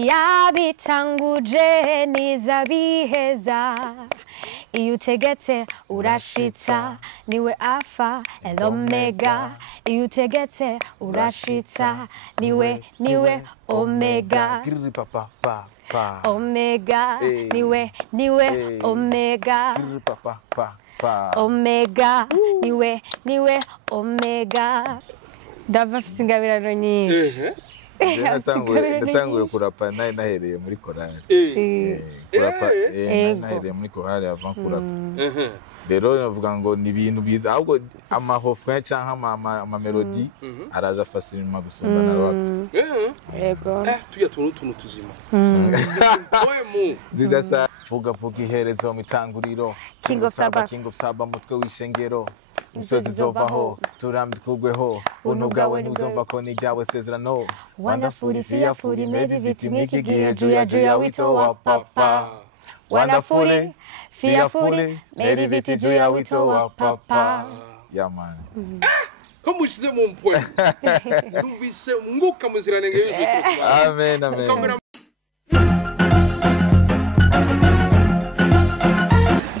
Yabitanguje nizabiheza iyo utegetse urashitsa niwe alpha and omega iyo utegetse urashitsa niwe omega omega niwe omega omega niwe omega ndava fisingabirano nyinshi natanguye kurapa nahereye muri korali kurapa nahereye muri korali avant kurapa rero navuga ngo ni ibintu biza ahubwo amahofre cyangwa ama melody araza facilement gusumba na rap yego tujya tuntu tuzima zidasa vuga iherezo mu tanguriro King of Saba mutwe w'ishengero imisozi zovaho turambikugweho buntu bwawe ntuzumva ko nijyawe sezerano wonderful fearful made victim iki gihe juya wito wa papa wonderful fearful made victim juya wito wa papa yeah man comme mushize mu point numvise mwuka muziranenge y'ijuru amen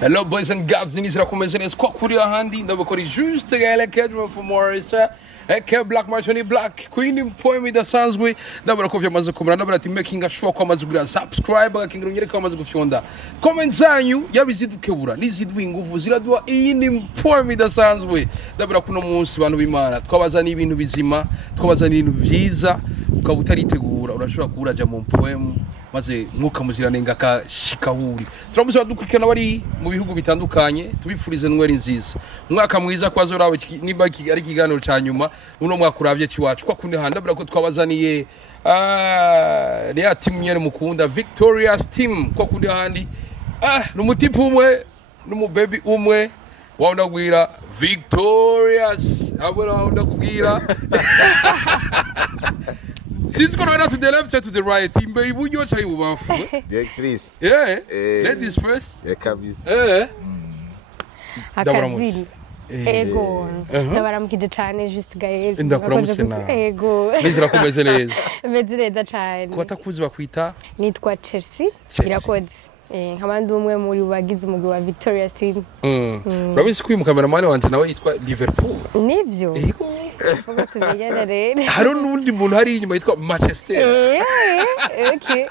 Hello boys and girls, nizira kumeze neza kwa kuri ahandi ndabakora juste gale kedma for Morisa eke black martini black queen poem idasanzwe ndabara ko vyamaze kumura ndabara ati making sure ko amaze kugira subscribe akingira unyereka amaze gufyonda comment zanyu yabizidukebura nizidwi ingufu ziradwa iyi ni poem idasanzwe ndabara kuno munsi bantu b'Imana twabazana ibintu bizima twabazana ibintu byiza ukaba utaritegura urashobora kuraja mu poem maze mwuka muziranenga akashikahuri turamusaba dukurikirana bari mu bihugu bitandukanye tubifurize nweri nziza mwaka mwiza kwazo rawe niba ari kiganiro ca nyuma uno mwaka uravye ciwacu kwa kundi handa bra ko twabazaniye ya team nyene mukunda Victorious team kwa kundi handi numutipu umwe numu baby umwe waunda gwira Victorious abona waunda kubwira Since going to the left to the right, imbe ibuyo cha ibubafu. the actress ladies first. kabisa akazini ego ndabaramukije cyane juste Gael ndakuramutse na ego nizira kumeze neza meze neza cyane ko batakuzi bakwita nitwa Chelsea irakoze nk'abandi umwe muri bagize umugwi wa Victorious team urabizi ko uyu cameraman wanje nawe yitwa Liverpool nivyo ego uko tubigana rero hari n'undi muntu hari inyuma yitwa Manchester okay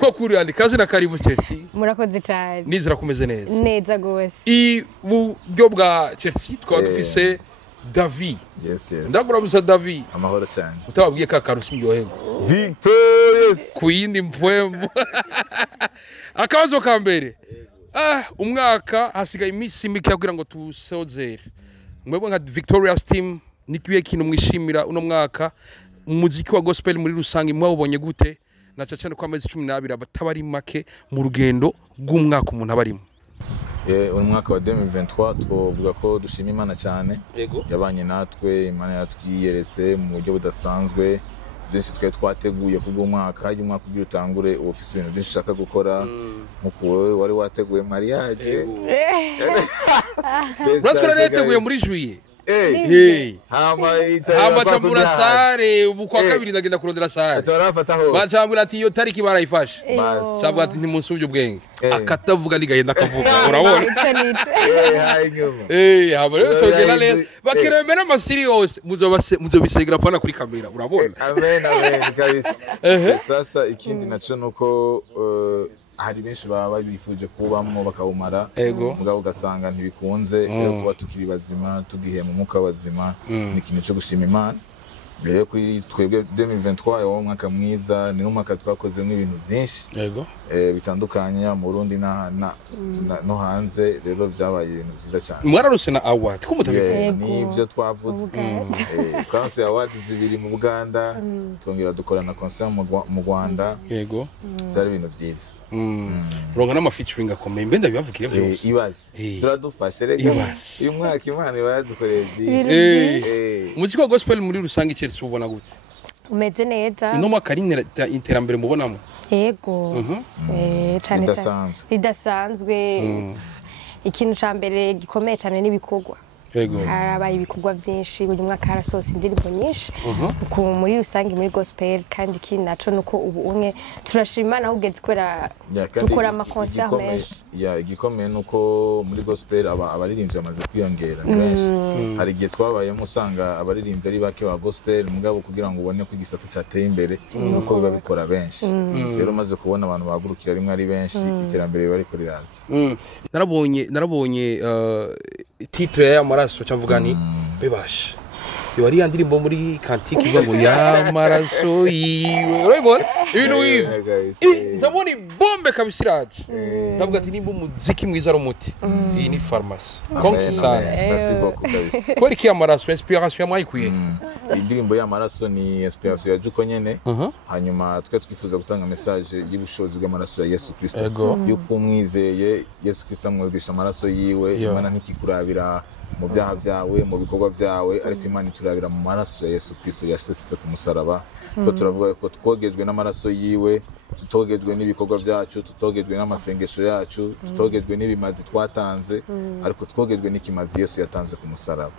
ko kuri andi kazi na karibu Chelsea murakoze cyane nizira kumeze neza neza gose i buryo bwa Chelsea twaba dufise David yes ndakuramusa David amahoro cyane utababwiye ka karusi ndyohego Victorious kuyindi mpwemu akabazo ka mbere umwaka hasigaye iminsi mike kugira ngo tusozere mwebwe nka Victorious team nikiye kintu mwishimira uno mwaka umuziki wa gospel muri rusange mwabonye gute na cyane ko amezi 12 abatabari make mu rugendo rw'umwaka umuntu abarimo uyu mwaka wa 2023 twovuga ko dushima Imana cyane yabanye natwe Imana yatwiyeretse mu buryo budasanzwe byinshi twateguye kubwo mwaka y'umwaka ugiye utangure office ibintu byinshi shaka gukora nkuko wowe wari wateguye mariage Raskora neteguye muri juillet hama chambura sare ubukwa kabiri ndagenda kurondera sare atarafataho bachambura ati iyo tariki barayifashe cyangwa ati ntimusubye ubwenge akatavuga ligahenda kavuga urabona hama rero togera neza bakiremera amasiri yose muzobisegera pana kuri kamera urabona amen kabisa sasa ikindi naco nuko hari benshi baba bifuje kubamo bakawumara mugabo ugasanga ntibikunze kuba tukiri bazima tugihe mu muka bazima ni ikintu cyo gushima Imana rero kuri twebwe 2023 wa mwaka mwiza ni umwaka twakoze n'ibintu byinshi bitandukanye mu Burundi no hanze rero byabaye ibintu byiza cyane mwararuse na award ko mutabivuga nibyo twavuze twanse award zibiri mu Buganda twongera dukora na concert mu Rwanda byari ibintu byiza ronga nama featuring akomeye mbenda bibavukire byose ibaze turadufashe rega uyu mwaka Imana yadukoreye byinshi muziki wa gospel muri rusange Chelsea ubona gute umeze neza no mwaka ari interambere mubonamo yego cyane idasanzwe ikintu ca mbere gikomeye cyane nibikorwa harabaye ibikorwa byinshi buri mwaka harasohotse indirimbo nyinshi muri rusange muri gospel kandi ikindi naco nuko ubu umwe turashima Imana ahugeze kwera dukora ama concert menshi igikomeye nuko muri gospel abaririmbyi bamaze kwiyongera benshi hari igihe twabayemo usanga abaririmbyi ari bake ba gospel mugabo kugira ngo ubone ko igisata cyateye imbere nuko biba bikora benshi rero maze kubona abantu bagurukira rimwe ari benshi iterambere bari kuri razi narabonye titre y'amaraso cyamvuga ni bebasha wari yandirimbo muri kantiki ivuga ngo y'amaraso yiwe urabibona ibintu wiwe nzabona bombe kabisa iraje ndavuga ati nimba umuziki mwiza ari umuti iyi ni farumasi konse sana kweri ki y'amaraso inspiration mwayikuye indirimbo y'amaraso ni inspiration ya Juko nyene hanyuma twifuza gutanga message y'ubushobozi bw'amaraso ya Yesu Kristo yuko umwizeye Yesu Kristo amwigisha amaraso yiwe Imana ntikikurabira mu byaha byawe mu bikorwa byawe ariko Imana iturabira mu maraso ya Yesu Kristo yasesetse ku musaraba ko turavuga ko twogejwe n'amaraso yiwe tutogejwe n'ibikorwa byacu tutogejwe n'amasengesho yacu tutogejwe n'ibimazi twatanze ariko twogejwe n'ikimazi Yesu yatanze ku musaraba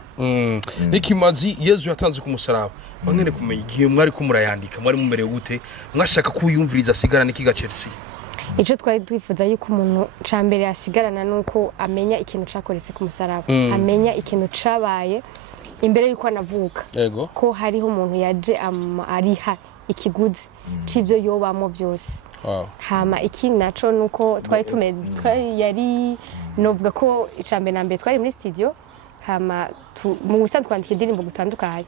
n'ikimazi Yesu yatanze ku musaraba bangene kumenya igihe mwari kumurayandika mwari mumerewe gute mwashaka kuyumviriza asigara n'ikigacerisi Ico twari twifuza yuko umuntu cambere asigarana nuko amenya ikintu cakoretse ku musaraba amenya ikintu cabaye imbere yuko anavuka ko hariho umuntu yaje ariha ikiguzi c'ivyo yobamo byose hama ikindi naco nuko twari yari novuga ko icambere na mbere twari muri studio hama mu busanzwe kwandika indirimbo gutandukanye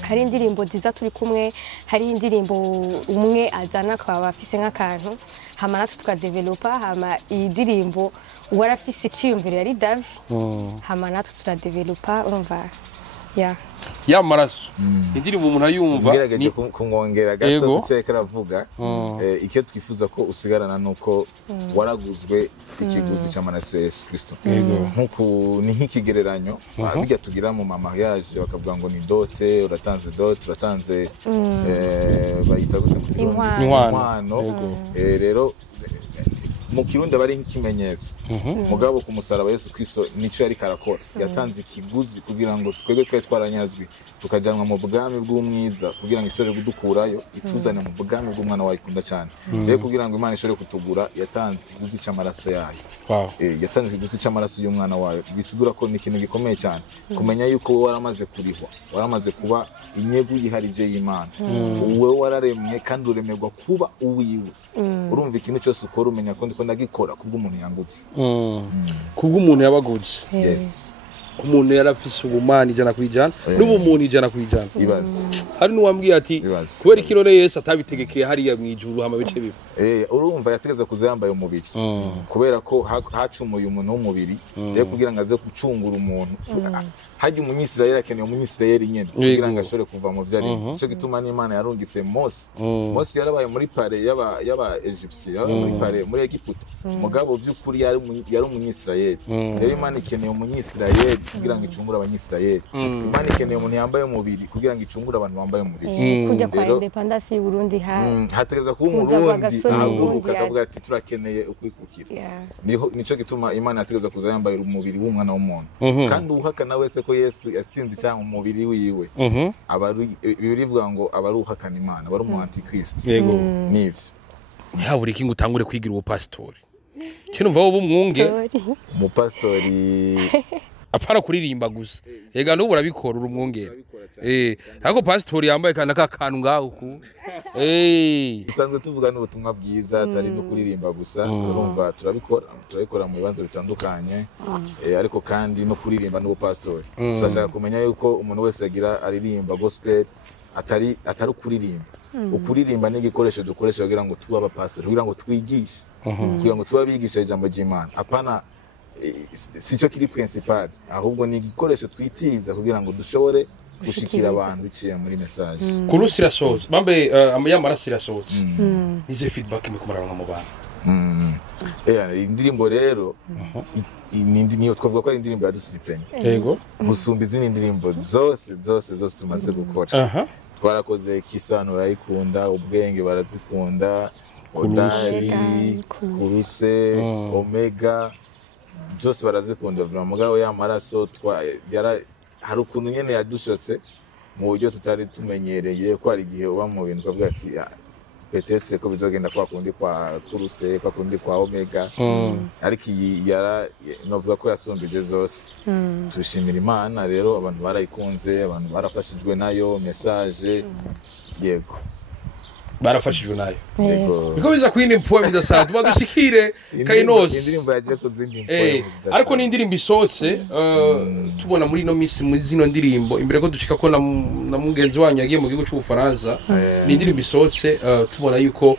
hari indirimbo nziza turi kumwe hari indirimbo umwe azana kwa afise nk'akantu hama natwe tukadevelopa hama iyi ndirimbo warafise iciyumviro yari Davi hama natwe turadevelopa urumva y'amaraso indirimbo umuntu ayumva ngerageje kumwongera gato guceka aravuga icyo twifuza ko usigarana nuko waraguzwe ikiguzi cy'amaraso ya Yesu Kristo nkuko ni nk'ikigereranyo bijya tugira mu mariage bakavuga ngo ni dote uratanze bayita gute mu inkwano rero mu kirundi bari nk'ikimenyetso mugabo ku musaraba Yesu Kristo nico yari karakora yatanze ikiguzi kugira ngo twebwe twaranyazwi tukajanwa mu bwami bw'umwiza kugira ngo ishobore kudukurayo ituzane mu bwami bw'umwana wayo ikunda cyane rero kugira ngo Imana ishobore kutugura yatanze ikiguzi cy'amaraso yayo yatanze ikiguzi cy'amaraso y'umwana wayo bisigura ko ni ikintu gikomeye cyane kumenya yuko waramaze kurihwa waramaze kuba inyegu yiharije y'Imana wowe wararemwe kandi uremerwa kuba uwiwe urumva ikintu cyose ukora umenya ko ndagikora kubw'umuntu yangutse kubw'umuntu yabaguze umuntu yarafise ubumani ijana kwijana n'ubumuntu ijana kwijana hari n'uwambwiye ati kubera ikirore Yesu atabitegekeye hariya mwijuru hama bice bibi urumva yategeza kuza yambaye umubiri kubera ko hacumuye umuntu w'umubiri rero kugira ngo aze gucungura umuntu hajya umunyisirayeli akeneye umunyisirayeli nyene kugira ngo ashobore kuva mu vyari cyo gituma n'Imana yarungitse Mose yarabaye muri pare y'aba Egyptian muri pare muri Egiputa mugabo by'ukuri yari umunyisirayeli rero Imana ikeneye umunyisirayeli kugira ngo icungure abanyisirayeli Imana ikeneye umuntu yambaye umubiri kugira ngo icungure abantu bambaye umubiri kujya kwa independence y'u Burundi hategeza kuba umurundi ahaguruka akavuga ati turakeneye ukwikukira nico gituma Imana yategeza kuza yambaye umubiri w'umwana w'umuntu kandi uhakana wese ko Yesu yasinze cyangwa umubiri wiwe birivuga ngo abaruhakana Imana bari mu antikrist nivyo ntihabure iki ngo utangure kwigira ubupasitori cyo numva wowe umwunge umupasitori apara kuririmba gusa yega n'ubu urabikora urumwongera ariko pasitori yambaye kana kakantu ngaho ku bisanzwe tuvuga n'ubutumwa bwiza atari no kuririmba gusa urumva turabikora mu bibanza bitandukanye ariko kandi no kuririmba n'ubupasitori turashaka kumenya yuko umuntu wese yagira aririmba gospel atari kuririmba ukuririmba n'igikoresho dukoresha kugira ngo tuba abapasitori kugira ngo twigishe kugira ngo tuba bigisha ijambo ry'Imana apana sico kiri principal ahubwo ni igikoresho twitiza kugira ngo dushobore gushikira abantu biciye muri message kurusira soza bambe y'amarasira soza nize feedback mikumarana mu bantu indirimbo rero niyo twavuga ko ari indirimbo ya Dusiprenye yego gusumba izindi ndirimbo zose tumaze gukora twarakoze Kisano urayikunda ubwenge barazikunda Odari Kuruse Omega byose barazikunda vuba mugabo y'amaraso hari ukuntu nyene yadushotse mu buryo tutari tumenyereye ko hari igihe uba mu bintu ukavuga ati peut-être ko bizogenda kwa kundi kwa kuruse kwa kundi kwa omega ariko novuga ko yasumbije zose tushimira Imana rero abantu barayikunze abantu barafashijwe nayo message yego barafashijwe nayo biko biza kwindi mpwe bidasanzwe badushikire KAINOS indirimbo yaje kuzindi mpwe ariko ni indirimbo isotse tubona muri no misi muri zino ndirimbo imbere ko dushika ko na mugenzi wanyu yagiye mu gihugu cy'Ubufaransa ni indirimbo isotse tubona yuko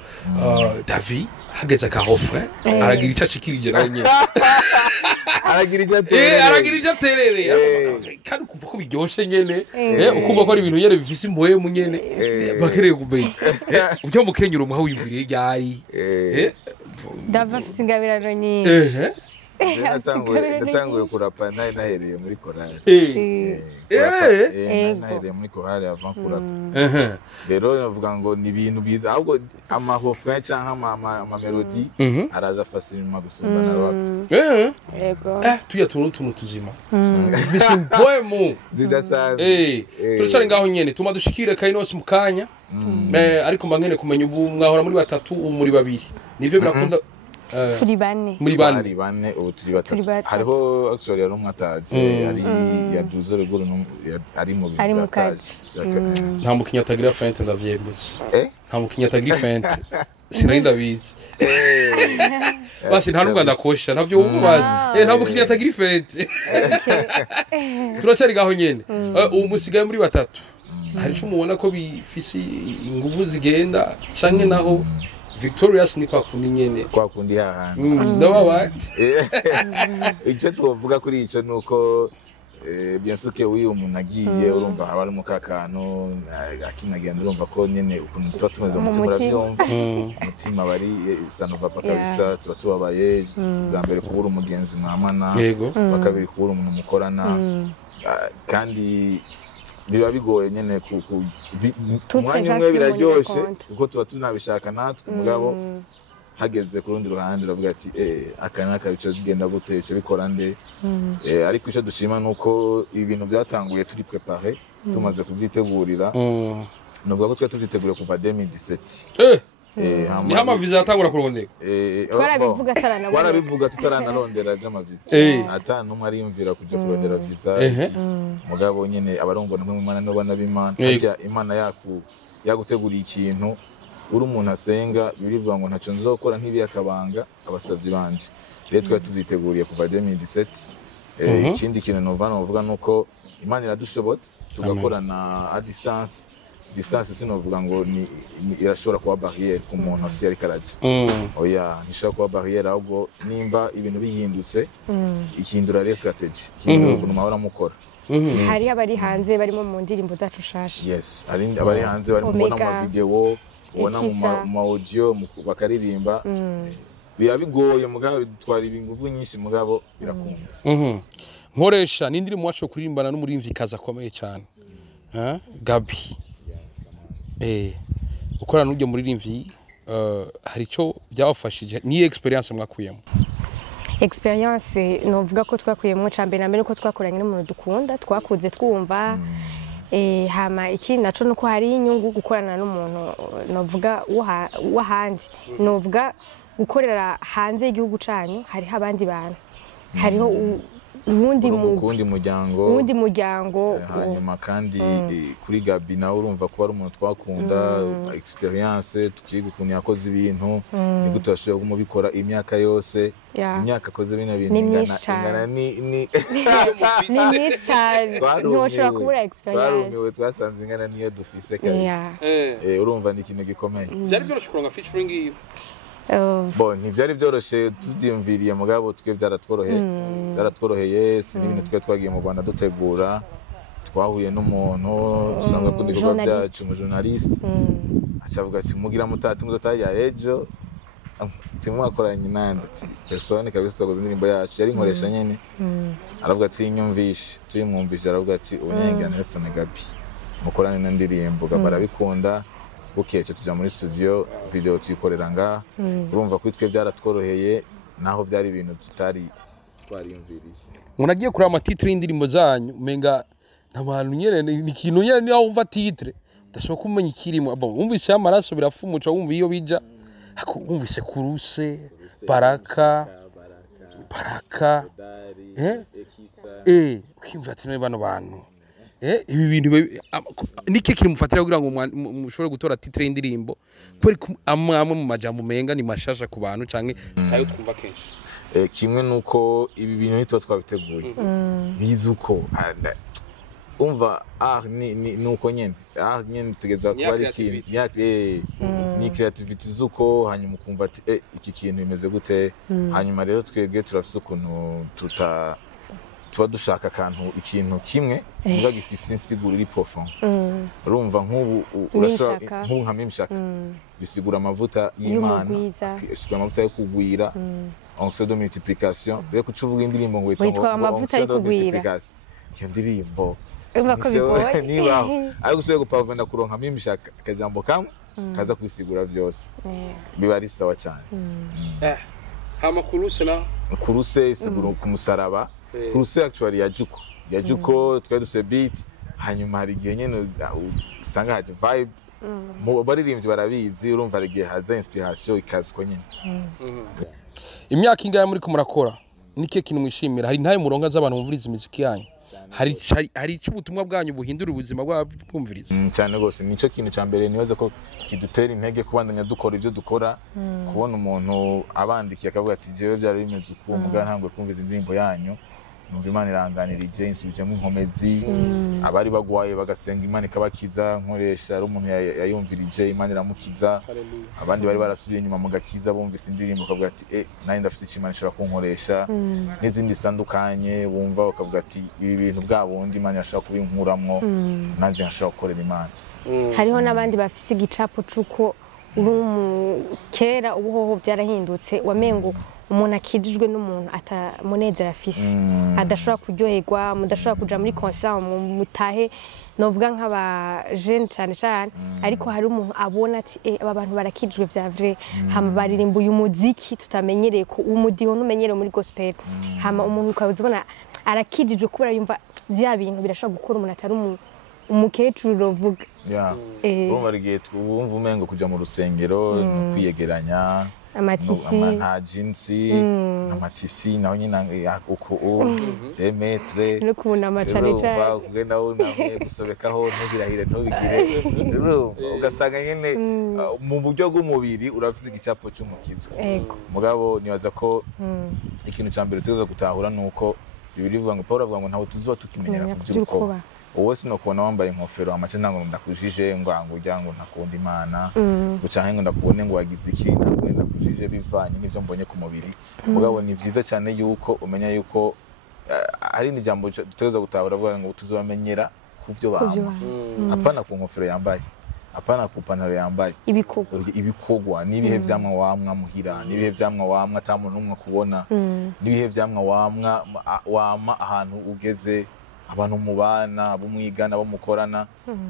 David hageze ka refrain aragira icyo ashikirije nawe nyine aragira icyo aterere kandi kuva ko biryoshe nyene ukuva ko ari ibintu nyene bifise impuye mu nyene bakereye kumenya ubyo mukenyura umuha wimviriye ryari David afise ingabirano nyinshi natanguye kurapa nahereye muri korali nahereye muri korali avant kurapa rero navuga ngo ni ibintu biza ahubwo amahofra cyangwa amamelodi araza facilement gusumba na rap tuya tuntu tuzima bisi poemu zidasanzwe turacari ngaho nyene tuma dushikire KAINOS mukanya ariko mbangene kumenya ubu mwahora muri batatu muri babiri nivyo birakunda turi bane ubu turi batatu hariho actually yari umwataje ari yaduze ruguru ari mu bintu bya stage nta mukinya atagira fente ndavyemeza nta mukinya atagira fente sinarinda bizi basi nta nubwo ndakosha ntavyo ububazi nta mukinya atagira fente turacari gaho nyene ubu musigaye muri batatu hari cyo mubona ko bifisi ingufu zigenda canke naho Victorious ni kwa kundi nyene kwa kundi hahandi ndababa icyo tuvuga kuri ico nuko bien sûr que uyu umuntu agiye urumva haba ari mukakano akinagenda urumva ko nyene ukuntu tuba tumeze mu mutima uravyumva umutima bari sanova pakabisa tuba tubabaye bwa mbere kubura umugenzi mwamana bakabiri kubura umuntu mukorana kandi biba bigoye nyene umwanya umwe biraryoshe kuko tuba tunabishaka natwe mugabo hageze ku rundi ruhande uravuga ati akanaka bico bigenda gute ico bikora nde ariko ico dushima nuko ibintu byatanguye turi préparer tumaze kuvyitegurira novuga ko twa tuvyiteguriye kuva 2017 ni hama visa atangura kurondeka twarabivuga tutaranarondera vy'amaviza ata numwe ariyumvira kuja kurondera visa mugabo nyene abarongo namwe mu Imana no bana b'Imana ajya Imana yaguteguriye ikintu uri umuntu asenga birivuga ngo ntaco nzokora nk'ibiyakabanga abasavyi banje rero twa tuvyiteguriye kuva 2017 ikindi kintu novuga nuko Imana iradushobotse tugakorana a distance sinovuga ngo ni irashobora kuba barrière ku muntu afite ari karaje oya nishobora kuba barrière ahubwo nimba ibintu bihindutse ikindura rero strategy kintu ukuntu mahora mukora hari abari hanze barimo mu ndirimbo zacu shasha yes ari abari hanze bari kubona mu video ubona mu audio bakaririmba biba bigoye mugabo bitwara ibinguvu nyinshi mugabo birakunda nkoresha n'indirimbo wacu kuririmbana n'umurimvikaza akomeye cyane Gabi ukorana n'ujya muririmvyi hari ico byabafashije ni experience mwakuyemo experience novuga ko twakuyemo cambere na mbere ko twakoranye n'umuntu dukunda twakuze twumva hama iki naco nuko hari inyungu gukorana n'umuntu novuga wahanze novuga gukorera hanze y'igihugu canyu hari abandi bantu hariho uwundi muryango hanyuma kandi kuri Gabi nawe urumva ko ari umuntu twakunda experience tukiga ukuntu yakoze ibintu ni gute ashobora kumubikora imyaka yose imyaka akoze bino bintu ingana ni myinshi cyane ntushobora kubura experience twasanze ingana niyo dufise kabisa urumva ni ikintu gikomeye byari byoroshye kuronka featuring iyo ntibyari byoroshye tubyiyumviriye mugabo twe byaratworoheye si n'ibintu twe twagiye mu Rwanda dutegura twahuye n'umuntu usanga ku bikorwa byacu mu journaliste acavuga ati mugira mutati mudataya ejo timwakoranye nande persone kabisa twakoze indirimbo yacu yari nkoresha nyene aravuga ati nyumvishe tuyimwumvishe aravuga ati unyengana telefone Gabi mukorane n'indirimbo barabikunda cyo tuja muri studio video tuyikorera nga urumva ko twe byaratworoheye naho byari ibintu tutari twariyumviriye. Umuntu agiye kureba amatitre y'indirimbo zanyu umenga n'abantu nyene ni ikintu nyene niho wumva titre udashobora kumenya ikirimo. Wumvise amaraso birafumuca, wumva iyo bija, wumvise kuruse, baraka, ukimva ati none bano bantu ibi bintu niki kiri mufatira kugira ngo mushobore gutora titre y'indirimbo kuri amwe mu majambo menga ni mashasha ku bantu canke sayo twumva kenshi. Kimwe nuko ibi bintu nitwa twabiteguye bizuko umva nuko nyene tugeza kuba ari ikintu ni creativity zuko hanyuma ukumva ati iki kintu bimeze gute, hanyuma rero twebwe turafise ukuntu tuba dushaka ikintu kimwe niba gifise insiguro iri profond. Urumva nk'ubu urashaka nk'ubu nka mimshaka bisigura amavuta y'Imana, bisigura amavuta yo kugwira, onction de multiplication. Rero kucuvuga indirimbo ngo yitwa amavuta yo kugwira, iyo ndirimbo ubako bigoye niba ari gusubiye gupavenda kuronka mimshaka akajambo kamwe kaza kwisigura byose biba ari sawa cyane. Hama kuruse isigura ku musaraba. Kuruse actually yajuko twari duse beat, hanyuma hari igihe nyene usanga haje vibe mu baririmbyi barabizi, urumva hari igihe haza inspiration ikaziko nyene. Imyaka ingahe muri ko murakora nike kintu mwishimira? Hari ntaye muronka z'abantu bumviriza imiziki yanyu? Hari ubutumwa bwanyu buhindura ubuzima bw'abumviriza? Cyane gose nico kintu cyambere nibaza ko kidutera intege kubandanya dukora ibyo dukora, kubona umuntu abandikiye akavuga ati jewe byari bimeze uko muga ntangwe kumviza indirimbo yanyu, numva Imana iranganirije insubijemo inkomezi, abari bagwaye bagasenga Imana ikabakiza, nkoresha ari umuntu yayumvirije Imana iramukiza, abandi bari barasubiye nyuma mu gakiza bumvise indirimbo akavuga ati nari ndafite icyo Imana ishobora kunkoresha, n'izindi zitandukanye bumva bakavuga ati ibi bintu bwabundi Imana yashaka kubinkuramwo nanje nkashaka gukorera Imana. Hariho n'abandi bafise igicapo cuko kera ubuhoho byarahindutse, wamengo umuntu akijijwe n'umuntu atamunezera afise, adashobora kuryoherwa, mudashobora kuja muri concert mutahe, novuga nk'aba jeune cyane, ariko hari umuntu abona ati aba bantu barakijijwe vya vrai, hama baririmba uyu muziki tutamenyereye ko umudiho ntumenyereye muri gospel, hama umuntu ukabona arakijijwe kubera yumva bya bintu birashobora gukora umuntu atari umukecuru rovuga. Urumva rigiye twumva umengo kuja mu rusengero no kwiyegeranya amatisi nta jinsi amatisi naho nyine uko demetre no kubona amacane cyane kugenda unamwe gusobekaho ntugirahire ntubigire, ugasanga nyine mu buryo bw'umubiri urafise igicapo cy'umukizo. Mugabo nibaza ko ikintu cyambere tuzo gutahura nuko Bibiri bivuga ngo Paul avuga ngo ntaho tuzo tukimenyera kubyuko uwo sino kubona wambaye inkofero amace ntango ndakujije ngo ujya ngo ntakunda Imana, ucanke ngo ndakubone ngo wagize iki ntabwo ndakujije bivanye n'ibyo mbonye ku mubiri. Mugabo ni byiza cyane yuko umenya yuko ari n'ijambo tuteza gutahura avuga ngo tuzobamenyera kuvyo bamba, apana ku nkofero yambaye, apana ku pantaro yambaye, ibikogwa nibihe vyamwa wamwa muhira, nibihe vyamwa wamwa atamuntu numwe kubona, nibihe vyamwa wamwa ahantu ugeze, abantu mubana bumwigana bamukorana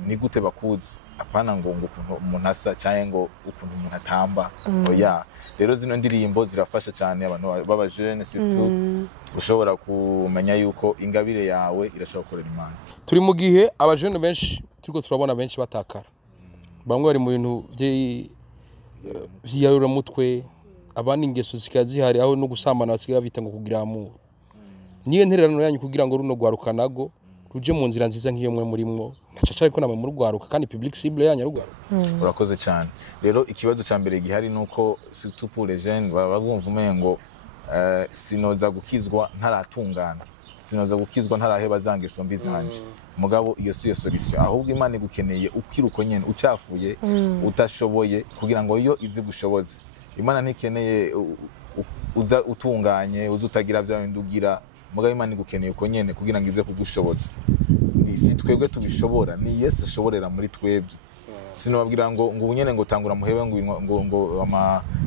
ni gute bakuzi, apana ngo ukuntu umuntu asa cyane ngo ukuntu umuntu atamba. Oya rero zino ndirimbo zirafasha cyane abantu baba jeune surtout ushobora kumenya yuko ingabire yawe irashobora gukorera Imana. Turi mu gihe abajene benshi turiko turabona benshi batakara, bamwe bari mu bintu vy'iyarura mutwe, abandi ingeso zikazihari aho no gusambana basigaye bita ngo kugira amu. Niye ntererano yanyu kugira ngo runo gwarukanago ruje mu nzira nziza nk'iyo mwe murimwo nacaca ariko namwe muri gwaruka kandi public cible yanyu rugwaruka. Urakoze cyane. Rero ikibazo cyambere gihari nuko surtout pour les jeunes babagumva umengo sinoza gukizwa ntaratungana, sinoza gukizwa ntaraheba zangeso mbi zanje. Mugabo iyo si yo solution, ahubwo Imana igukeneye ukiruko nyene ucafuye utashoboye kugira ngo iyo izi gushoboze. Imana ntikeneye uza utunganye uzutagira bya bindugira, mugabo Imana igukeneye uko nyene kugira ngo ize kugushoboza. Si twebwe tubishobora, ni Yesu ashoborera muri twebwe. Sinobabwira ngo ubunyene ngo tangura muhebe ngo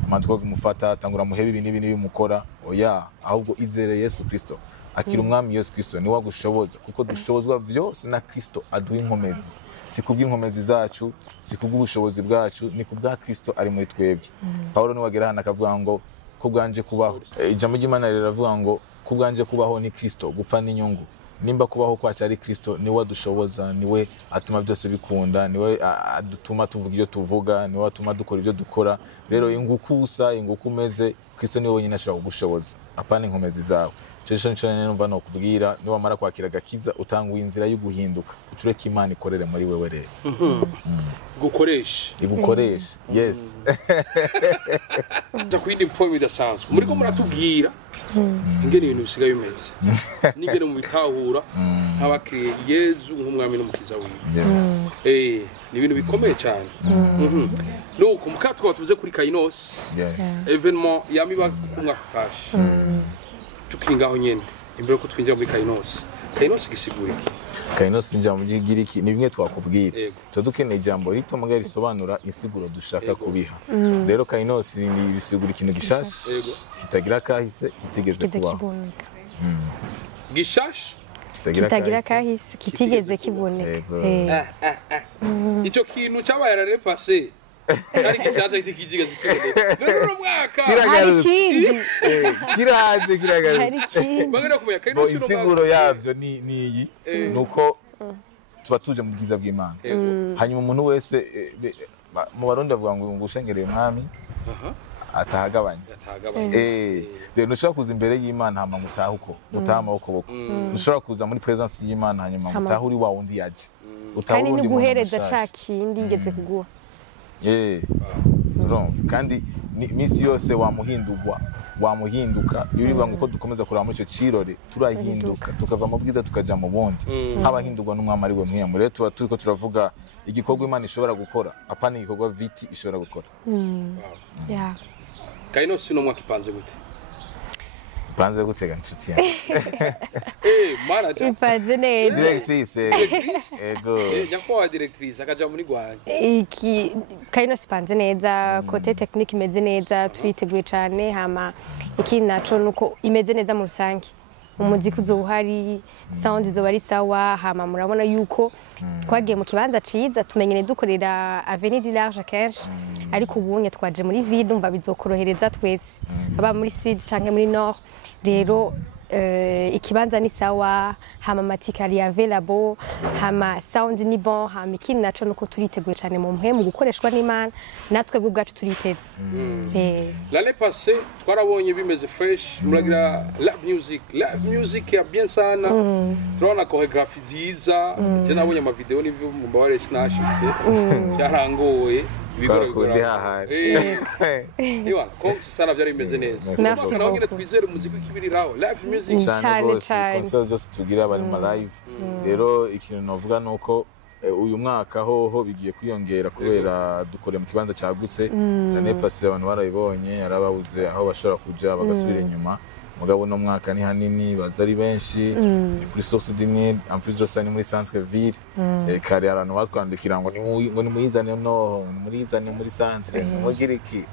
amatwa kumufata tangura muhebe ibintu bimukora. Oya, ahubwo izere Yesu Kristo, akira umwami Yesu Kristo ni wagushoboza, kuko dushobozwa byose na Kristo aduha inkomezi. Si kubw'inkomezi zacu, si kubw'ubushobozi bwacu, ni kubwa Kristo ari muri twebwe. Paulo niwagera hana akavuga ngo ko bwanje kubaho. Ijambo ry'Imana riravuga ngo kubwanje kubaho ni Kristo gupfa n'inyungu nimba kubaho kwacu ari Kristo niwe adushoboza niwe atuma byose bikunda niwe adutuma tuvuga ibyo tuvuga niwe atuma dukora ibyo dukora rero inguku umeze Kristo niwe wenyine ashobora kugushoboza apana inkomezi zawe cyo nico numva no kubwira niwe amara kwakira gakiza utanga inzira yo guhinduka ucureka Imana ikorere muri wewe rero igukoresha yes Kwindi point bidasanzwe muriko muratubwira ingene ibintu bisigaye bimeze nigene mu bitahura nk'abakiriye Yezu nk'umwami n'umukiza wiwe ni ibintu bikomeye cyane nuko mukatwa tuvuze kuri KAINOS evenement yamiba kumwakatasha tukingaho nyene imbere ko twinjira muri KAINOS gisigura iki KAINOS njya mu gigiriki ni bimwe twakubwira dukeneye ijambo rito mugari risobanura insiguro dushaka kubiha rero KAINOS ni bisigura ikintu gishasha kitagira kahise kitigeze kubaho gishasha kitagira kahise kitigeze kiboneka icyo kintu cyabaye rarepase ari gishasha kitigeze kiboneka no mwaka kiraje bagenda kumenya KAINOS insiguro yavyo ni iyi nuko tuba tuje mu bwiza bw'Imana hanyuma umuntu wese mu barundi bavuga ngo ngushengereye umwami atahagabanya rero nushaka kuza imbere y'Imana hama mutahuko mutahama ukuboko nushaka kuza muri presence y'Imana hanyuma mutahuri wa wundi yaje kandi ni guhereza cakindi igeze kuguha kandi misi yose wamuhinduka iyo bivuga ngo ko dukomeza kuraba muri icyo cirore turahinduka tukava mu bwiza tukaja mu bundi nk'abahindurwa n'umwami ari we mwiyamure rero tuba turiko turavuga igikorwa Imana ishobora gukora apana igikorwa viti ishobora gukora KAINOS no mwaka ipanze gute ipanze gutega inshuti yanjye manager ipanze neza directrice ego nyakwa directrice akaja muri Rwanda iki KAINOS ipanze neza kote technique imeze neza turiteguye cyane hama iki naco nuko imeze neza mu rusange umuziki uzohari sound izoba ari sawa hama murabona yuko twagiye mu kibanza ciza tumenyene dukorera Avenue du Large kenshi ariko ubunye twaje muri ville umva bizokorohereza twese aba muri sud canke muri nord rero ikibanza ni sawa hama matikari available hama sound ni bon hama ikindi naco nuko turiteguye cyane mu mpemu gukoreshwa n'Imana natwe bwo bwacu turiteze l'année passée twarabonye bimeze fresh muragira live music ya bien sana turabona choreography nziza je nabonye ama video n'ivyo mumba wale snashitse cyarangoye Iwana, konti sana vyari bimeze neza. Sasa naongera twizere umuziki kibiriraho live music cyane concert zose tugira bari mu live. Rero ikintu novuga nuko uyu mwaka hoho bigiye kwiyongera kubera dukore mu kibanza cyagutse. L'année passée abantu barabibonye arababuze aho bashobora kuja bagasubira inyuma. Mugabo no mwaka ni hanini bazari benshi kuri source d'imwe en plus de ça ni muri centre ville kare abantu batwandikira ngo ni muyizane no murizane muri centre mugiriki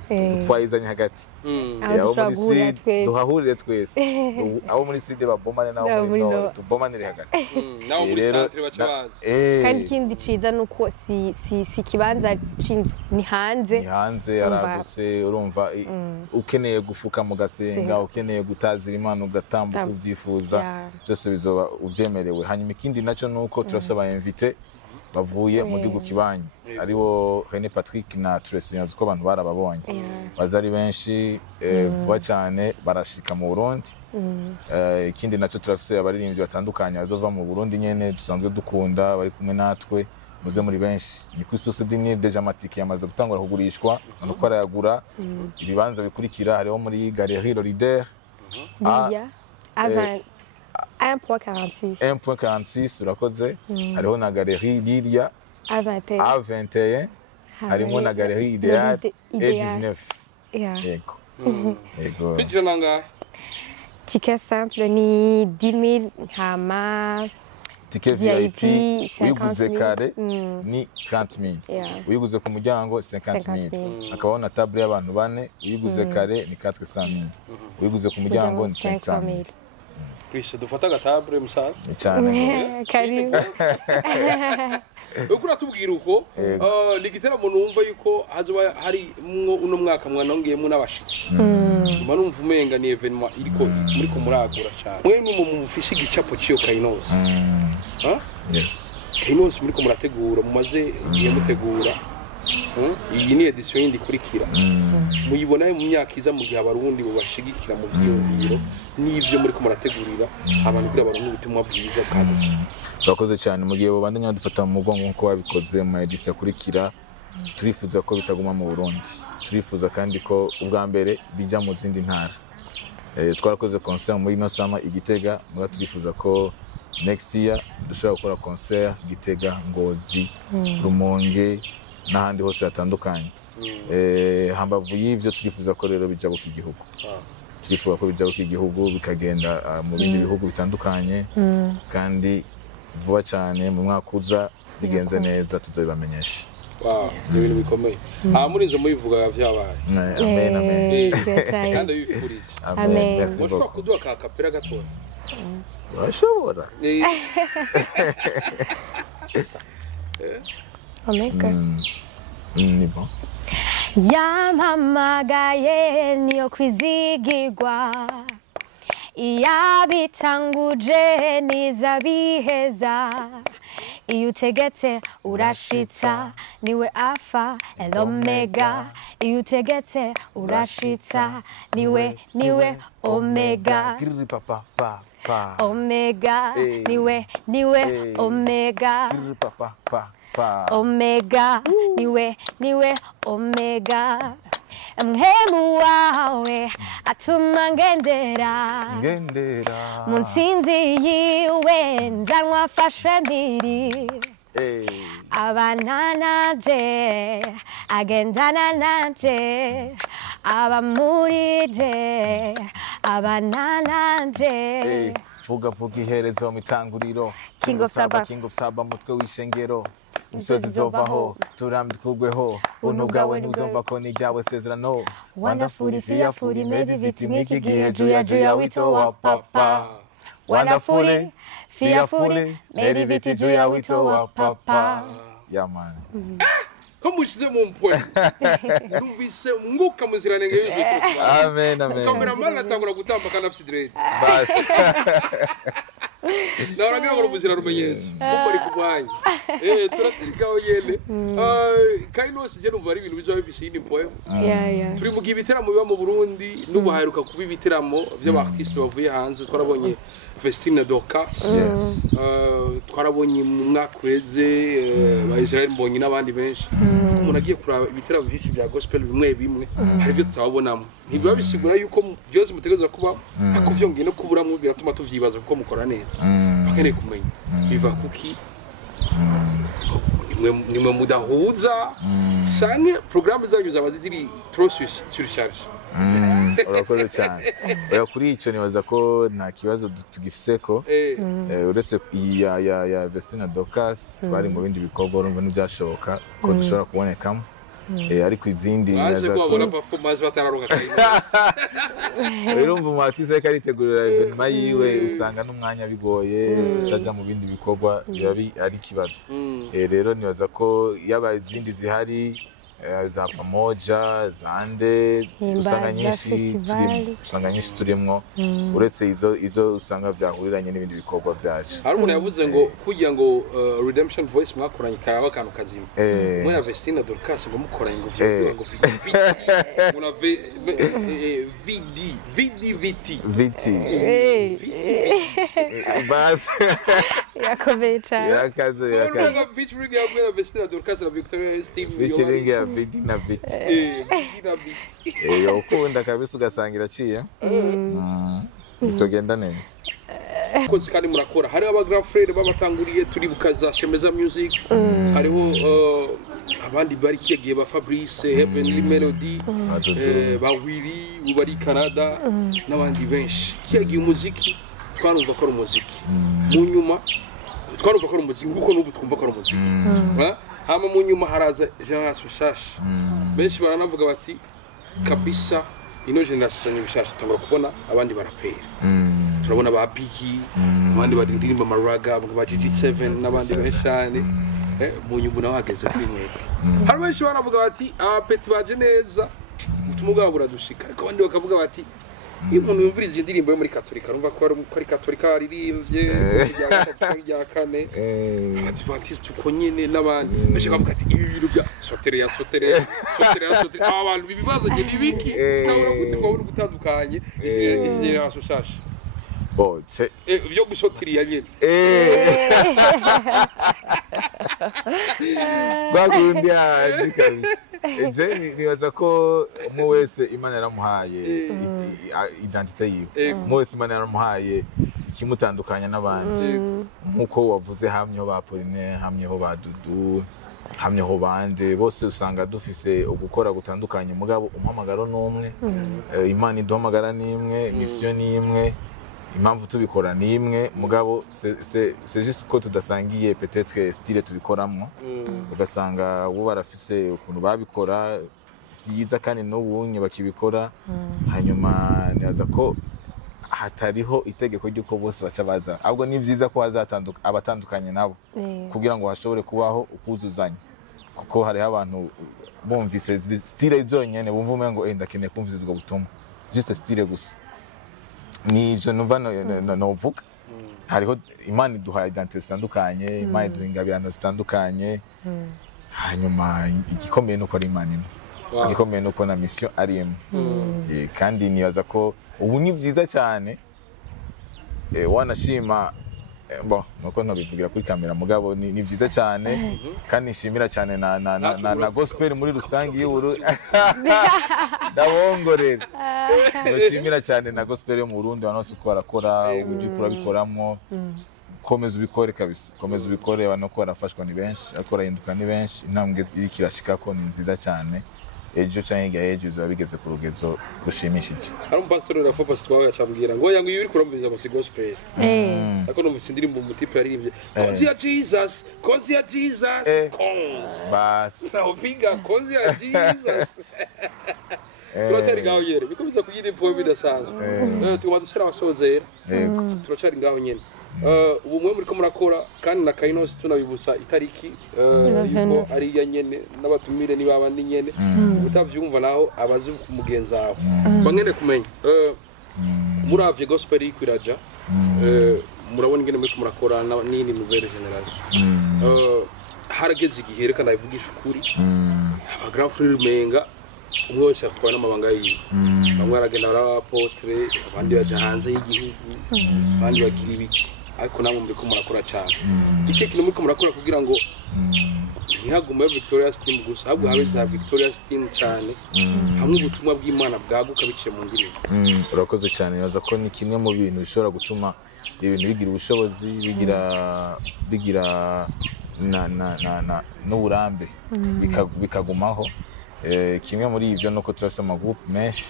twayizanye hagati duhahurire twese abo muri side babomane naho muri no tubomanire hagati naho muri centre bacabaza kandi kindi ciza nuko si kibanza cinzu ni hanze araguse urumva ukeneye gufuka mu gasenga ukeneye gutazira Imana ugatambuka ubyifuza byose bizoba uvyemerewe hanyuma ikindi naco nuko turasaba invité bavuye mu gihugu kibanyi aribo René Patrick na Tracy nzi ko abantu barababonye bazari benshi vuba cyane barashika mu Burundi ikindi naco turafise abaririmbyi batandukanye bazova mu Burundi nyene dusanzwe dukunda bari kumwe natwe muze muri benshi ni kuri source d'imwe deja matike yamaze gutangura kugurishwa nuko arayagura ibibanza bikurikira hariho muri Galerie Leader à 1.46 1.46 urakoze hariho na Galerie Lilia A21 harimo na Galerie Ideal A19 yego yego bitira nanga ticket simple ni 10 000 hama ticket VIP uyiguze kare ni 30,000 uyiguze ku muryango 50,000 akabaho na table y'abantu bane uyiguze kare ni 400,000 uyiguze ku muryango ni 500,000 Chris dufata gatable musaza cyane karibu uko uratubwira uko ni igiteramo numva yuko hazoba hari uno mwaka mwanongeyemo n'abashiki mba numva umenga ni evenement iriko muriko muragura cyane mwe mu mufisi igicapo cyo KAINOS yes KAINOS muriko murategura mumaze igihe mutegura iyi ni edition yindi kurikira muyibona mu myaka iza mu gihe abarundi bashigikira mu vyiyumviro n'ivyo muriko murategurira abantu kugira abantu ubutumwa bwiza bwagutse bakoze cyane mu gihe babandanya dufata mu mugongo nko babikoze mu edition kurikira turifuza ko bitaguma mu Burundi turifuza kandi ko ubwa mbere bijya mu zindi ntara twarakoze concert muri no sama igitega muga turifuza ko next year dushobora gukora concert Gitega Ngozi Rumonge n'ahandi hose hatandukanye hambavu y'ivyo turifuza ko rero bijya buka igihugu turifuza ko bijya buka igihugu bikagenda mu bindi bihugu bitandukanye kandi vuba cyane mu mwaka uza bigenze neza tuzobibamenyesha ni ibintu bikomeye muri izo mubivuga vyabaye amen amen kandi bifurije amen merci beaucoup beaucoup kuduha ka kapera gatora urashobora omega ni bon yampamagaye niyo kwizigirwa iyabitanguje nizabiheza iyo utegetse urashitsa niwe alpha and omega iyo utegetse urashitsa niwe omega papa papa omega niwe omega papa papa omega niwe omega mhemu wawe atuma ngendera mu ntsinzi yiwe njanwa afashe mpiri abana nanje agendana nanje aba muri je abana nanje vuga iherezo mu itanguriro king of saba mutwe w'ishengero imisozi zovaho turambi twugweho buntu bwawe ntuzumva ko n'ijyawe sezerano wonderful fearful mediviti mwiki gihe juya witowa papa wonderful fearful mediviti juya witowa papa man Como usted mon point. Numvise umwuka muziranenge y'ijuru. Amen amen. Cameraman atangura gutamba kana afsidre. Bas. Nauragira ngo muzira rumenyezo. Kumbari kubanye. Turasirikaho yene. KAINOS je numva ari ibintu bizo bifise indi point. Yeah. Turi mu gihe ibiteramo biba mu Burundi n'ubaheruka kuba ibiteramo by'abartiste bavuye hanze twarabonye Vestine Dorcas. Yes. Twarabonye mu mwaka weze ba Israel mbonye n'abandi benshi. Umuntu agiye kuraba ibiteramo byinshi bya gospel bimwe hari byo tutabonamo. Ntibiba bisigura yuko byose mutegereza kuba akuvyo ngene kuburamwe biratuma tuvyibaza kuko mukora neza. Bakeneye kumenya biva kuki nimwe mudahuza sange programme zanyu zaba ziri trop surcharge. Urakoze cyane. Oya kuri ico nibaza ko nta kibazo tugifise ko uretse ya Vestine Dorcas twari mu bindi bikorwa urumva n'ibyashoboka ko dushobora kubonekamo ariko izindi naza kubona performance batararonka KAINOS. Urumva umwatize ko aritegurira evenement yiwe usanga n'umwanya bigoye ucaja mu bindi bikorwa yabi ari kibazo. Rero nibaza ko yaba izindi zihari za pamoja zande usanga nyinshi turimwo uretse izo usanga byahuriranye n'ibindi bikorwa byaje. Hari umuntu yavuze ngo kugira ngo Redemption Voice mwakoranye karaba kantu kazima mwe Vestine Dorcas ngo mukoranye ngo vyo ngo una viti bas yakovecha irakaze featuring ya mwe Vestine Dorcas na Victoria Steve featuring ya vidi na viti ukunda kabisa ugasangira ciye bitogenda neza kozi kandi murakora hari aba grand frère babatanguriye turi bukaza Shemeza Music hariho abandi bari kigiye ba Fabrice Heavenly Melody ba Willy ubari Canada n'abandi benshi kigiye umuziki twarumva ko umuziki mu nyuma twarumva ko umuziki nguko n'ubu twumva ko umuziki hama mu nyuma haraza generation shasha benshi baranavuga bati kabisa ino generation bishasha tangura kubona abandi barapera turabona ba Biggie abandi baririmba amaraga ba GG7 n'abandi benshi cyane mu nyumbu naho hageze kuri mwebwe hari benshi baravuga bati abapeti baje neza ubutumwa bwabo buradushika ariko abandi bakavuga bati iyo umuntu yumviriza indirimbo yo muri katolika urumva ko ari katolika aririmbye rya kane Adventiste uko nyene n'abandi benshi bavuga ati ibi bintu bya sotere abantu bibibazanye nibiki ntabura gute ko uri gutandukanye generation shasha c'est vyo gusotiriya nyene bagundi azi kabisa nibaza ko umwe wese Imana yaramuhaye identite yiwe umwe wese Imana yaramuhaye ikimutandukanya n'abandi nkuko wavuze hamyeho ba Pauline hamyeho ba Dudu hamyeho bande bose usanga dufise ugukora gutandukanye mugabo umuhamagaro n'umwe Imana iduhamagara n'imwe mission n'imwe impamvu tubikora ni imwe mugabo c'est juste ko tudasangiye peut-être style tubikoramo ugasanga bo barafise ukuntu babikora byiza kandi n'ubunye bakibikora hanyuma nibaza ko hatariho itegeko ry'uko bose baca baza ahubwo ni byiza ko abatandukanye nabo kugira ngo hashobore kubaho ukuzuzanya kuko hari abantu bumvise style zonyene bumva umengo ndakeneye kumvise ubwo butumwa juste style gusa nivyo numva novuga hariho Imana iduha identite zitandukanye Imana iduha ingabirano zitandukanye hanyuma igikomeye nuko ari Imana imwe igikomeye nuko na mission ari imwe kandi nibaza ko ubu ni byiza cyane wanashima nuko ntabivugira kuri kamera mugabo ni byiza cyane kandi nishimira cyane na gospel muri rusangi y'Uburundi ndabongorera nishimira cyane na gospel yo mu Burundi banose uko barakora uburyo turabikoramo komeza ubikore kabisa komeza ubikore abantu ko barafashwa ni benshi akora hinduka ni benshi intambwe iri kirashika ko ni nziza cyane ejo cyangwa ejo biba bigeze ku rugezo rushimishije hari umupastor na focus twawe yacambwira ngo yangu yuri kurumviza mu gospel ako no indirimbo mu tipe yaririmbye cause ya Jesus bas uvinga cause ya Jesus turacari ngaho yere bikomeza kugira info bidasanzwe tugomba dusera abasozera turacari ngaho nyene ubu mwe muri ko murakora kandi na KAINOS tunabibusa itariki yuko ari ya nyene n'abatumire ni babandi nyene utavyumva naho abazi kumugenza aho bangene kumenya muravye gospel ikwiraja murabona ingene muri ko murakora nini nouvelle generation harageze igihe reka ndavugisha ukuri aba grand frère menga umwe wese atwara n'amabanga yiwe bamwe aragenda arapotre abandi baje hanze y'igihugu abandi bagira ibiki ariko namwe muri ko murakora cyane iki kintu muri ko murakora kugira ngo ntihagume Victoria's team gusa ahubwo habe za Victoria's team cyane hamwe ubutumwa bw'Imana bwaguka biciye mu ndirimbo urakoze cyane baza ko ni kimwe mu bintu bishobora gutuma ibintu bigira ubushobozi bigira n'uburambe bikagumaho kimwe muri ivyo nuko turafise amagroup menshi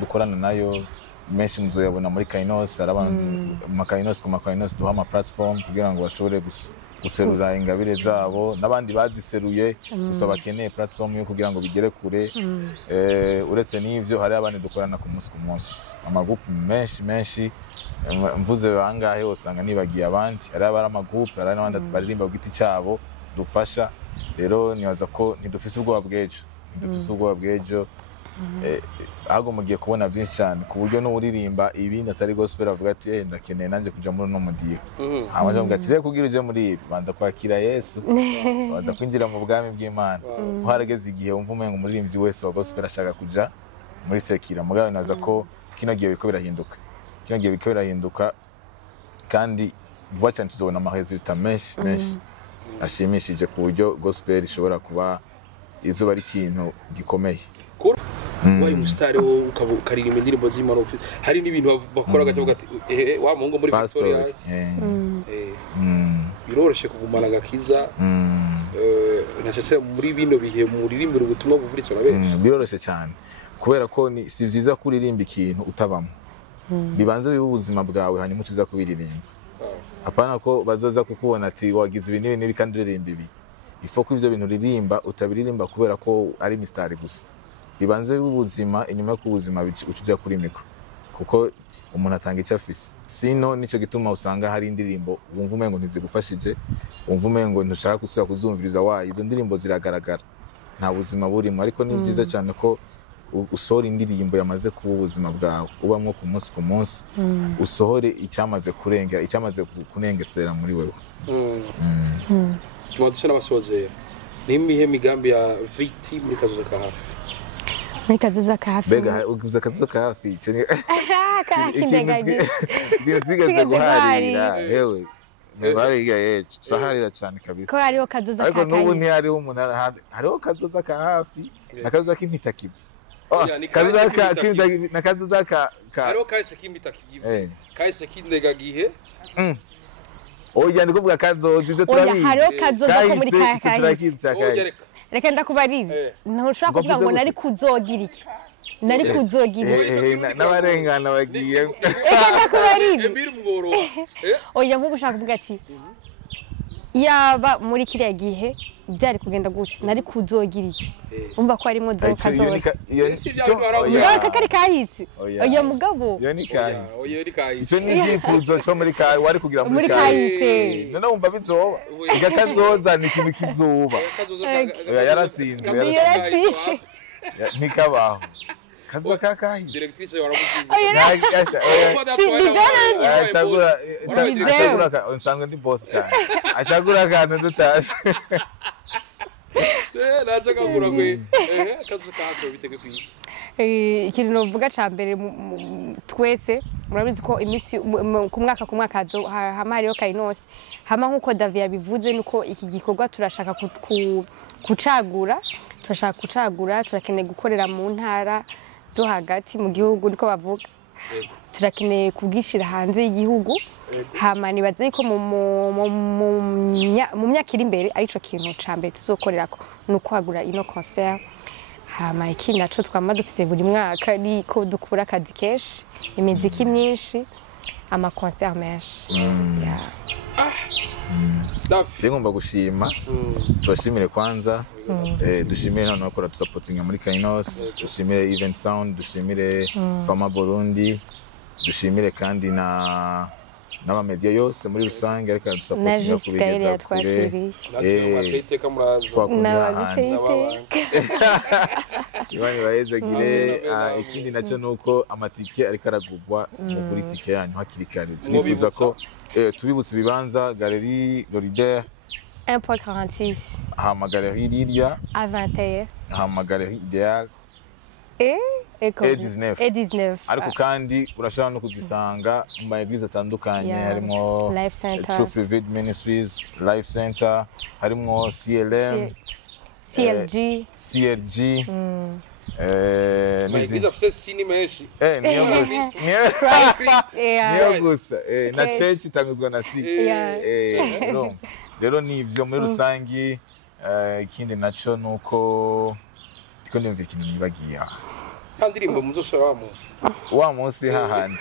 dukorana nayo menshi muzoyabona muri KAINOS KAINOS kuma KAINOS duha ama platform kugira ngo bashobore guserura ingabire zabo n'abandi baziseruye gusa bakeneye platform yo kugira ngo bigere kure uretse n'ivyo hari abandi dukorana ku munsi amagroup menshi mvuze bangahe usanga nibagiye abandi hari abari amagroup hari n'abandi baririmba ku giti cyabo dufasha rero nibaza ko ntidufise ubwoba bw'ejo ahubwo mugiye kubona byinshi cyane ku buryo n'uririmba ibindi atari gospel avuga ati ndakeneye nanjye kuja muri no mudiho amaje avuga ati reka kugira uje muri ibi banza kwakira Yesu banza kwinjira mu bwami bw'Imana uharageze igihe wumva umengo umuririmbyi wese wa gospel ashaka kuja muri sekira mugabo naza ko kino gihe biko birahinduka kandi vuba cyane tuzobona amahezuta menshi ashimishije ku buryo gospel ishobora kuba izuba ari ikintu gikomeye wayi mustari wo ukaririmba indirimbo z'Imana hari n'ibintu bakora gace bagati wa mungo muri Victoria biroroshe kugumana gakiza nashaka muri bino bihe muririmbira ubutumwa buvuritse na benshi biroroshe cyane kubera ko si byiza kuririmba ikintu utabamo bibanze biba ubuzima bwawe hanyuma ukiza kubiririmba apana ko bazoza kukubona ati wagize ibintu n'ibi kandi uririmba ibi ifo ko ivyo bintu uririmba utabiririmba kubera ko ari mistari gusa bibanze ubuzima inyuma yo kubuzima ucija kuri mikro kuko umuntu atanga icyo afise sino nico gituma usanga hari indirimbo wumva umengo ntizigufashije wumva umengo ntushaka gusubira kuzumviriza wayo izo ndirimbo ziragaragara nta buzima burimo ariko ni byiza cyane ko usohora indirimbo yamaze kuba ubuzima bwawe ubamwo ku munsi usohore icyamaze kurengera icyamaze kunengesera muri wewe tumadusha n'abasozera n'imihe migambi ya viti muri kazoza ka hafi muri kazoza ka hafi bega ugize kazoza ka hafi cyane karakindagaje tigeze guharira hewe Mbariga yeje saharira cyane kabisa ko hariho kazoza ka ariko nubu ntihariho umuntu hariho kazoza ka hafi na kazoza k'impitakivi kazoza na kazoza ka hariho kahise k'impitakivi kahise k'indegagihe oya ndikuvuga kazoza ibyo turabizi hariho kazoza ko muri kahise reka ndakubarire ntushaka kuvuga ngo nari kuzogira iki nari kuzogira n'abarengana bagiye reka ndakubarire oya nk'ubu ushaka kuvuga ati yaba muri kiriya gihe byari kugenda gutya nari kuzogira iki umva ko harimo zo kazoza iyo kari kahise oya mugabo iyo ni kahise icyo ni icyifuzo cyo muri kahise wari kugira muri kahise none wumva bizoba iga kazoza ni ikintu kizoba yaratsinzwe ntikabaho kazoza ka kahise directrice waramusize acagura nsanga ndi boss cyane acagura akantu dutashe naje kagura kwe kazoza ka hafi bitege kwiki ikintu novuga ca mbere twese murabizi ko imisi ku mwaka hama hariho KAINOS hama nkuko Davi yabivuze nuko iki gikorwa turashaka kucagura turakeneye gukorera mu ntara zo hagati mu gihugu niko bavuga turakeneye kubwishira hanze y'igihugu hama nibaze ko mu myaka iri imbere arico kintu ca mbere tuzokorerako nuko kwagura ino concert hama ikindi naco twama dufise buri mwaka niko dukura akazi kenshi imiziki myinshi ama concert menshi ngomba gushima turashimire kwanza dushimire none bakora supporting muri KAINOS dushimire Event Sound dushimire Fama Burundi dushimire kandi n'abamedia yose muri rusange ariko supporting kubigeza kure natwe Ibani bahezagire ikindi nacyo nuko amatike ariko aragurwa muri tike yanyu hakiri kare twifuza ko tubibutse ibibanza Galerie Lorider 1.46 hama Galerie Lilia à 21 hama Galerie Ideal et 19 ariko kandi urashaka no kuzisanga mu maeglise atandukanye harimo Life Center Truth Revealed Ministries Life Center harimo CLM CLG Niziza fuse sini menshi niyo gusa na church itanguzwa na si rero ni ivyo muri rusangi ikindi naco nuko tiko ndumva ikintu nibagiye kandirimbo muzoshora wa munsi hahandi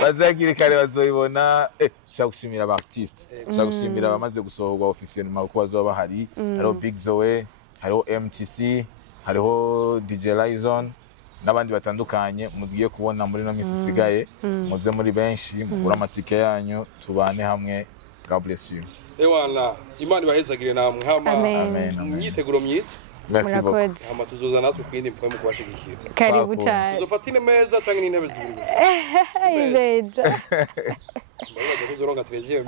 bazagira kare bazoibona shaka gushimira aba artistes shaka gushimira abamaze gusohorwa officiellement ko bazoba bahari hariho Big Zoe hariho MTC hariho DJ Lyson n'abandi batandukanye mugiye kubona muri no misi sigaye muze muri benshi mugura amatike yanyu tubane hamwe. God bless you. Ewana Imana ibahezagire namwe hama myiteguro myiza. Merci beaucoup. Hama tuzoza natwe kwindi mpwe mu kubashigikira. Karibu cyane. Tuzofatine meza cyangwa n'intebe zibiri. Ibeza. Mbona kuzoronga treziye.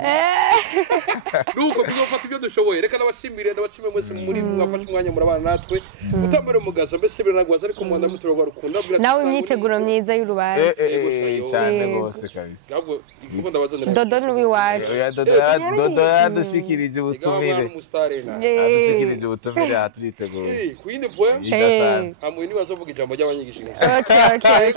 Nuko tuzofata ibyo dushoboye reka nabashimire ndabashime mwese muri mwafashe umwanya murabana natwe utambere mugaza mbese biranagwaza ariko mwanda muturwa rukunda nawe imyiteguro myiza y'urubanza cyane gose kabisa ntabwo ifuko ndabazanira Dodo n'uwi wacu Dodo yadushikirije ubutumire adushikirije ubutumire aturitegura kwinde point amwe ni bazovuga ijambo ry'abanyigisha okay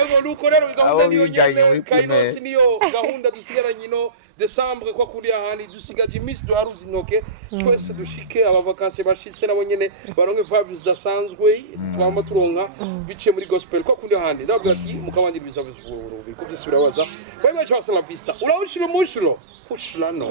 ego nuko rero igahunda niyo nyene KAINOS niyo gahunda dusigaranye no Decembre kwa kuri ahandi dusigaje iminsi duharuzi intoke twese dushike aba vacances bashitse nabo nyene baronke vibes dasanzwe twama turonka bice muri gospel kwa kuri ahandi ndavuga ati mukabandira bizavuze ko byose birabaza bye bye cyose la vista ula ushiro mushiro kushira no